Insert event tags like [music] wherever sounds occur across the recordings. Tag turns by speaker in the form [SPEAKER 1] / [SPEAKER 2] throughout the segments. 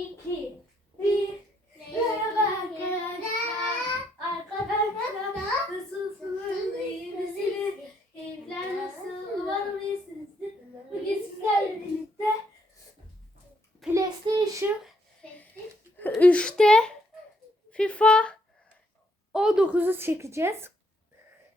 [SPEAKER 1] iki, bir. Merhaba arkadaşlar. Arkadaşlar nasılsınız? İyi misiniz? Keyifler nasıl? Umarım iyisinizdir. Bugün sizlerle birlikte PlayStation 3'te FIFA 19'u çekeceğiz.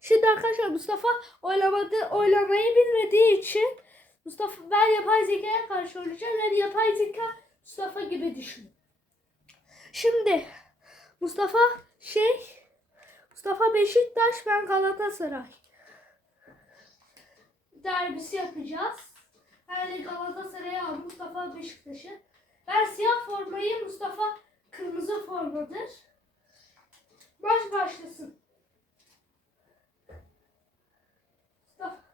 [SPEAKER 1] Şimdi arkadaşlar Mustafa oynamadı, oynamayı bilmediği için Mustafa ben yapay zekaya karşı oynayacağım. Yani yapay zeka Mustafa gibi düşün. Şimdi Mustafa şey Mustafa Beşiktaş ben Galatasaray derbisi yapacağız. Yani Galatasaray'ı al Mustafa Beşiktaş'ı. Ben siyah formayı Mustafa kırmızı formadır. Maç başlasın. Mustafa.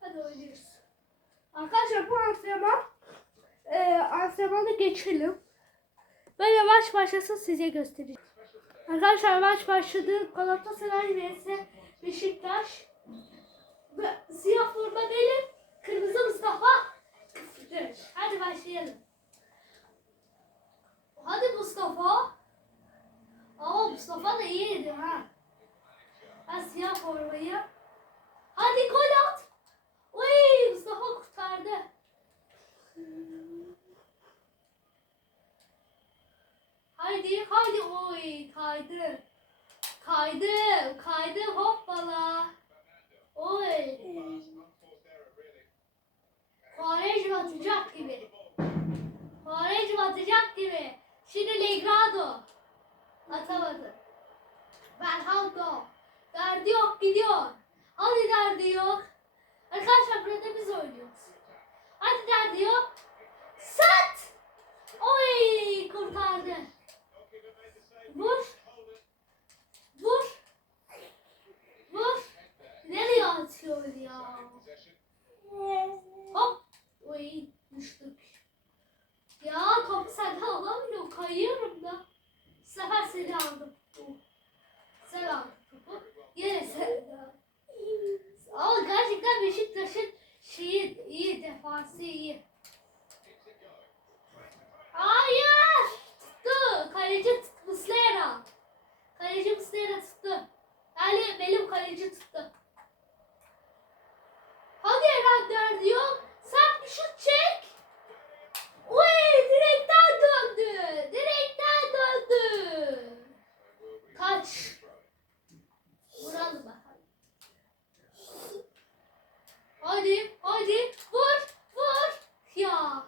[SPEAKER 1] Hadi oynuyoruz. Arkadaşlar bu antrenman e, antrenmanı geçelim. Böyle maç başlasın size göstereceğim. Arkadaşlar maç başladı. Galatasaray vs Beşiktaş. Ve siyah forma benim. Kırmızı Mustafa. Dur. Hadi başlayalım. Hadi Mustafa. Aa Mustafa da iyiydi ha. Ben siyah formayı. Hadi gol at. Oy Mustafa kurtardı. Haydi haydi oy kaydı. Kaydı kaydı hoppala. Oy. Quaresma atacak gibi. Quaresma atacak gibi. Şimdi Legrado. Atamadı. Berhaldo. Derdi yok gidiyor. Hadi derdi yok. Arkadaşlar burada biz oynuyoruz. Hadi derdi yok. Sat. Oy kurtardı. Vur. Vur. Vur. Nereye atıyor ya? Hop. Oy düştük. Ya top sende alamıyor. Kayıyorum da. Bu sefer seni aldım. Oh. Sen aldın topu. Yine sen. Ama gerçekten Beşiktaş'ın şeyi iyi, defansı iyi. Hayır! Tuttu. Kaleci tut- Muslera. Kaleci Muslera tuttu. Yani benim kaleci tuttu. Hadi der diyor. Sen bir şut çek. Uy direkten döndü. Direkten döndü. Kaç. Vuralım bakalım. Hadi, hadi. Vur, vur. Ya.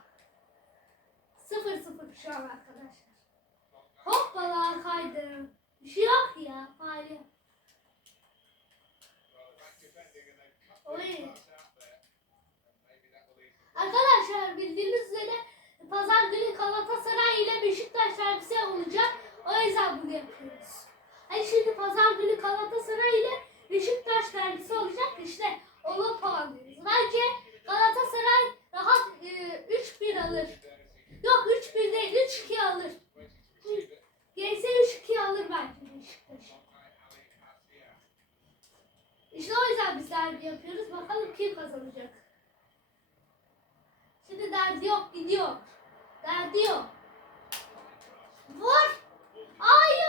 [SPEAKER 1] Sıfır sıfır şu an arkadaşlar. Hoppala kaydı. Bir şey yok ya. Hayır. Oy. Arkadaşlar bildiğiniz üzere pazar günü Galatasaray ile Beşiktaş derbisi olacak. O yüzden bunu yapıyoruz. Hani şimdi pazar günü Galatasaray ile Beşiktaş derbisi olacak. İşte ona puanlıyoruz. Bence Galatasaray rahat e, 3-1 alır. Yok 3-1 değil 3-2 alır. Gelse 3-2 alır bence Beşiktaş. İşte o yüzden biz derbi yapıyoruz. Bakalım kim kazanacak. Şimdi derdi yok gidiyor. Derdi yok. Vur. Hayır.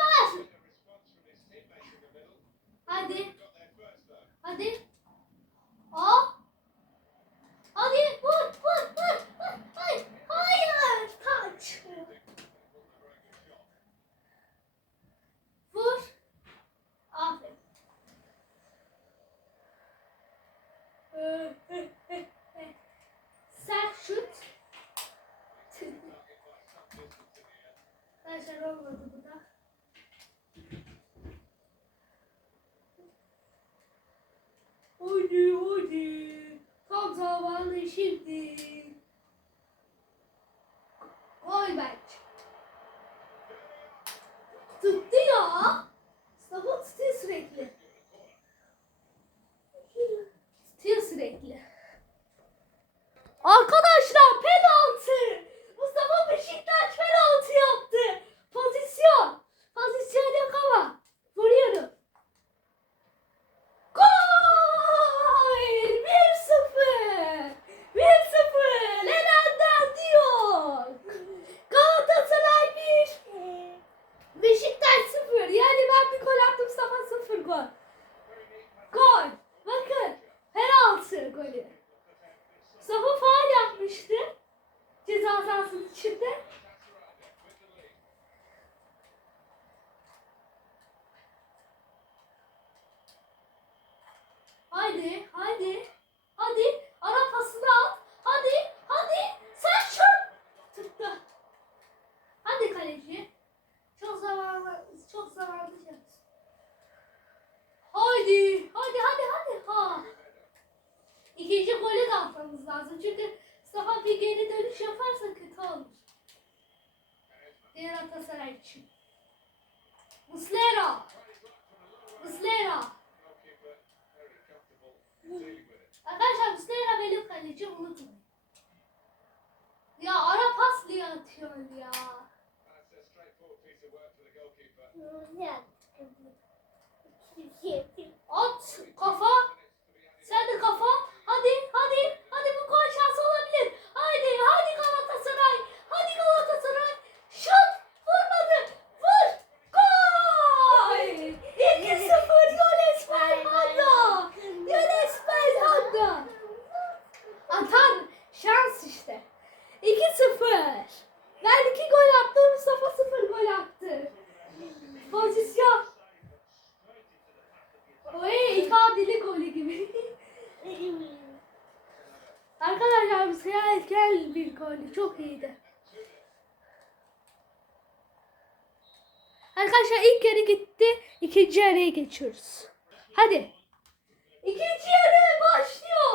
[SPEAKER 1] Hadi. Hadi. Aa. Haydi, haydi, hadi. Ara pasını al. Hadi, hadi. Sen şut. Tıkla. Hadi kaleci. Çok zamanlı, çok zamanlı şut. Haydi, hadi, hadi, hadi. Ha. İkinci golü de atmamız lazım. Çünkü Mustafa bir geri dönüş yaparsa kötü olur. Diğer Atasaray için. Muslera. Muslera. Arkadaşlar Muslera benim kaleci unutmayın. Ya ara pas diye atıyor ya. At kafa. Sen de kafa. böyle çok iyiydi. Arkadaşlar ilk yarı gitti. ikinci yarıya geçiyoruz. Hadi. İkinci yarı başlıyor.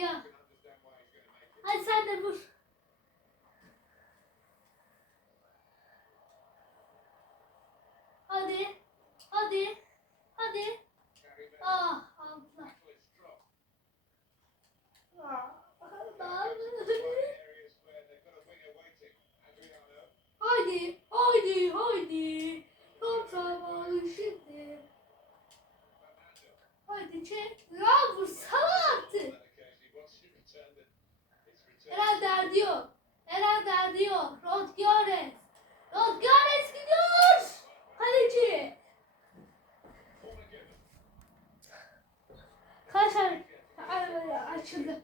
[SPEAKER 1] vuruyor. Hadi sen de vur. Hadi. Hadi. Hadi. Ah abla. Hadi, hadi, hadi. Tam zamanı şimdi. Hadi çek. Bravo. Era Derdio. Era Derdio. Rod Gores. Rod Gores gidiyor. Kaleci. Kaç açıldı.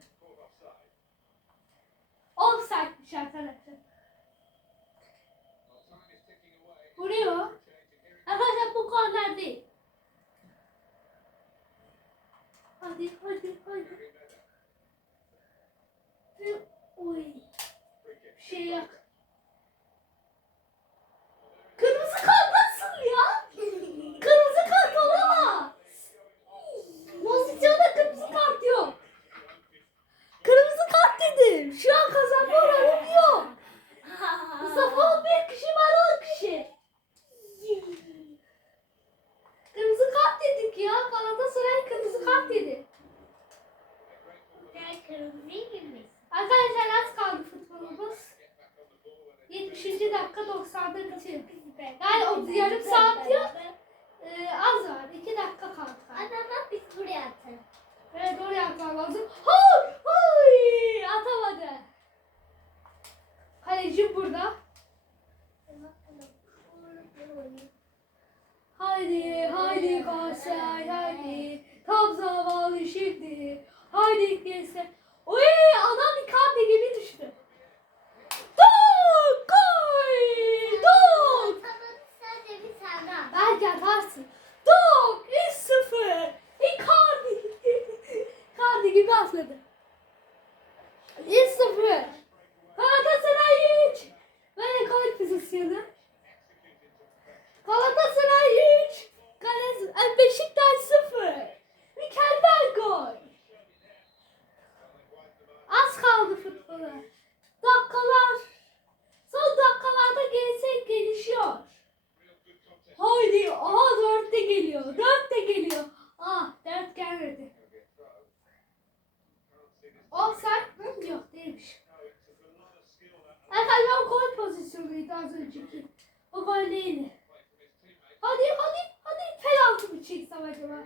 [SPEAKER 1] acaba?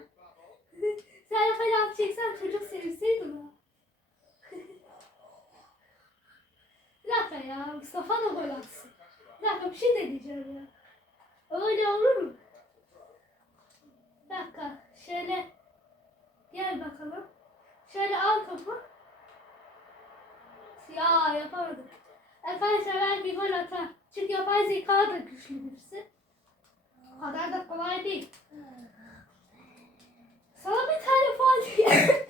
[SPEAKER 1] [laughs] Sen falan çeksen çocuk sevinseydi mi? [laughs] Bir dakika ya Mustafa da gol atsın. Bir şey de diyeceğim ya. Öyle olur mu? Bir dakika şöyle gel bakalım. Şöyle al topu. Ya yapamadım. Arkadaşlar ben bir gol atar. Çünkü yapay zeka da güçlü birisi. O kadar da kolay değil. Sana bir tane Fatih. [laughs]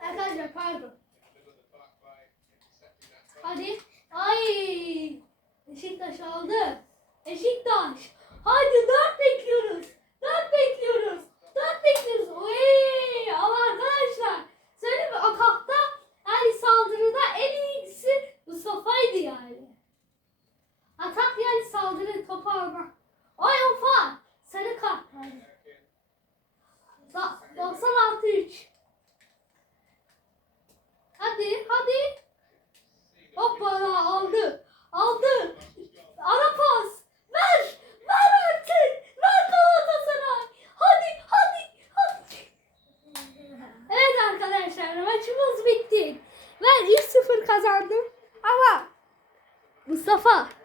[SPEAKER 1] Arkadaşlar pardon. Hadi. Ay. Beşiktaş aldı. Beşiktaş. Hadi dört bekliyoruz. Dört bekliyoruz. Dört bekliyoruz. Oy. Mustafa.